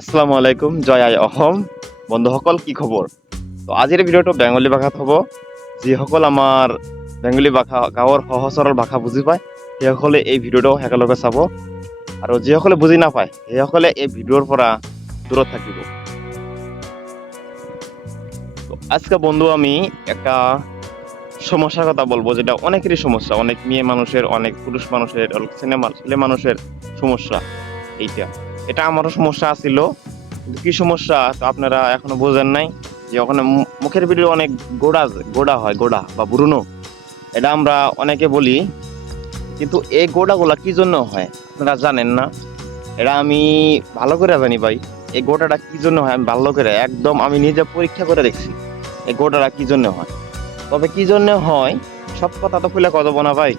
আসসালামু আলাইকুম, জয় আই অসম বন্ধুসকল, কি খবৰ তো আজিৰ ভিডিঅ'টো বেংগলী ভাষাত হ'ব। যিসকল আমাৰ বেংগলী ভাষা, গাঁৱৰ সহজ ভাষা বুজি পায়, সেইসকলে এই ভিডিঅ'টো একেলগে চাব। আৰু যিসকলে বুজি নাপায়, সেইসকলে এই ভিডিঅ'ৰ পৰা দূৰত থাকিব। আজকে বন্ধু, আমি একটা সমস্যার কথা বলব, যেটা অনেকেরই সমস্যা। অনেক মেয়ে মানুষের, অনেক পুরুষ মানুষের, অনেক ছেলে মানুষের সমস্যা এইটা। এটা আমারও সমস্যা ছিল কি সমস্যা আপনারা এখনও বোঝেন নাই যে ওখানে মুখের ভিতরে অনেক গোড়া গোড়া হয়, গোড়া বা বুরুনো এটা আমরা অনেকে বলি, কিন্তু এই গোড়াগুলা কি জন্য হয় আপনারা জানেন না? এটা আমি ভালো করে জানি ভাই। এই গোটাটা কি জন্য হয় আমি ভালো করে একদম আমি নিজে পরীক্ষা করে দেখছি এই গোটাটা কি জন্য হয়। তবে কি জন্য হয়, সব কথা তো খুলে কথা না ভাই।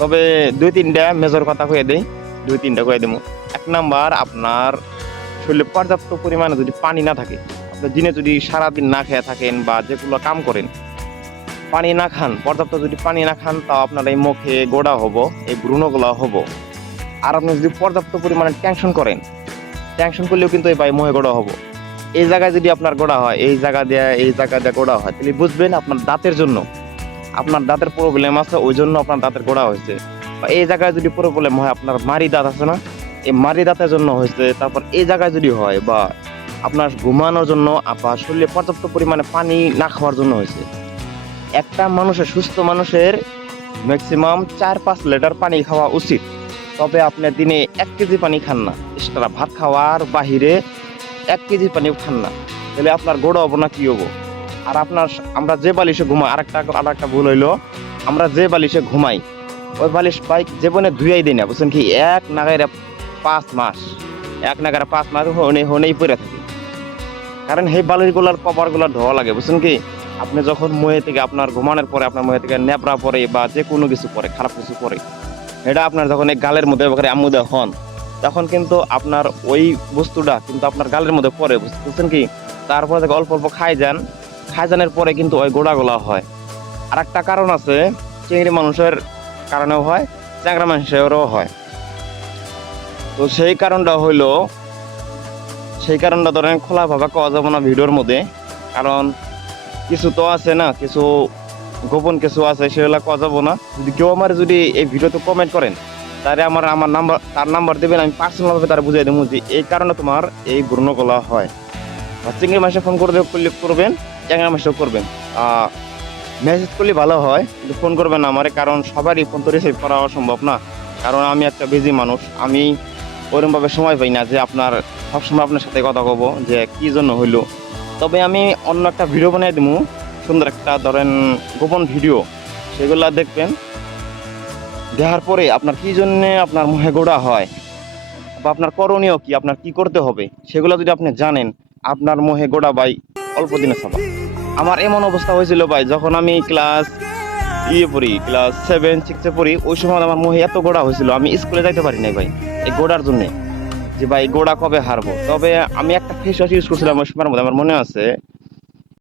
তবে দুই তিনটা মেজর কথা কয়ে দেই। দুই তিনটা কয়ে দেবো এক নাম্বার আপনার শরীরে পর্যাপ্ত পরিমাণে যদি পানি না থাকে আপনি দিনে যদি সারাদিন না খেয়ে থাকেন বা যেগুলো কাম করেন, পানি না খান, পর্যাপ্ত যদি পানি না খান, তাও আপনার এই মুখে গোড়া হব, এই ভ্রূণগুলো হব। আর আপনি যদি পর্যাপ্ত পরিমাণে টেনশন করেন টেনশন করলেও কিন্তু এই ভাই মুখে গোড়া হব। এই জায়গায় যদি আপনার গোড়া হয়, এই জায়গা দিয়ে, এই জায়গা দিয়ে গোড়া হয়, তাহলে বুঝবেন আপনার দাঁতের জন্য, আপনার দাঁতের প্রবলেম আছে, ওই জন্য আপনার দাঁতের গোড়া হয়েছে। এই জায়গায় যদি প্রবলেম হয়, আপনার মারি দাঁত আছে না? এই মারি দাঁতের জন্য হয়েছে, তারপর এই জায়গায় যদি হয় বা আপনার ঘুমানোর জন্য বা শরীরে পর্যাপ্ত পরিমাণে পানি না খাওয়ার জন্য হয়েছে, একটা মানুষের, সুস্থ মানুষের ম্যাক্সিমাম চার পাঁচ লিটার পানি খাওয়া উচিত। তবে আপনি দিনে এক কেজি পানি খান না। এক্সট্রা ভাত খাওয়ার বাহিরে এক কেজি পানি খান না। তাহলে আপনার গোড়া হব না, কি হব? আর আপনার, আমরা যে বালিশে ঘুমাই আর আরেকটা আরেকটা ভুল হইল, আমরা যে বালিশে ঘুমাই ওই বালিশ বাইক জীবনে ধুয়াই দিই না, বুঝছেন কি? এক নাগাইরা পাঁচ মাস, এক নাগারা পাঁচ মাস হনে হনেই পড়ে থাকে। কারণ সেই বালিশগুলার কভারগুলার ধোয়া লাগে, বুঝছেন কি? আপনি যখন মহে থেকে আপনার ঘুমানোর পরে, আপনার মহে থেকে ন্যাপড়া পরে বা যে কোনো কিছু পরে, খারাপ কিছু পরে এটা আপনার যখন এই গালের মধ্যে আমুদে হন, তখন কিন্তু আপনার ওই বস্তুটা কিন্তু আপনার গালের মধ্যে বুঝ- বুঝছেন কি? তারপরে থেকে অল্প অল্প খাই যান, খাই জানের পরে কিন্তু ওই গোড়াগুলা হয়। আর একটা কারণ আছে, চিংড়ি মানুষের কারণেও হয়, চ্যাংরা মানুষেরও হয়। তো সেই কারণটা হইল, সেই কারণটা ধরেন খোলাভাবে কওয়া যাবে না ভিডিওর মধ্যে, কারণ কিছু তো আছে না, কিছু গোপন কিছু আছে, সেগুলো কওয়া যাব না। যদি কেউ আমার যদি এই ভিডিওতে কমেন্ট করেন, তাহলে আমার আমার নাম্বার, তার নাম্বার দেবেন, আমি পার্সোনালভাবে তারা বুঝিয়ে দেবো যে এই কারণে তোমার এই ব্রণগুলা হয়। চিংড়ি মাসে ফোন করে করলে করবেন, চ্যাংরা মাসেও করবেন। মেসেজ করলে ভালো হয়, কিন্তু ফোন করবেন আমারে, কারণ সবারই ফোন তো রিসিভ করা অসম্ভব না। কারণ আমি একটা বিজি মানুষ, আমি ওরকমভাবে সময় পাই না যে আপনার, সবসময় আপনার সাথে কথা কব যে কি জন্য হইল। তবে আমি অন্য একটা ভিডিও বানিয়ে দেবো সুন্দর একটা ধরেন গোপন ভিডিও সেগুলা দেখবেন। দেখার পরে আপনার কি জন্য আপনার মুখে গোড়া হয়, বা আপনার করণীয় কি, আপনার কি করতে হবে, সেগুলো যদি আপনি জানেন, আপনার মুখে গোড়া বাই অল্প দিনে সাবা আমার এমন অবস্থা হয়েছিল ভাই, যখন আমি ক্লাস ইয়ে পড়ি ক্লাস সেভেন সিক্সে পড়ি, ওই সময় আমার মুখে এত গোড়া হয়েছিল, আমি স্কুলে যাইতে পারি নাই ভাই, এই গোড়ার জন্যে। যে ভাই, গোড়া কবে হারবো? তবে আমি একটা ফেস ওয়াশ ইউজ করছিলাম ওই সময়ের মধ্যে, আমার মনে আছে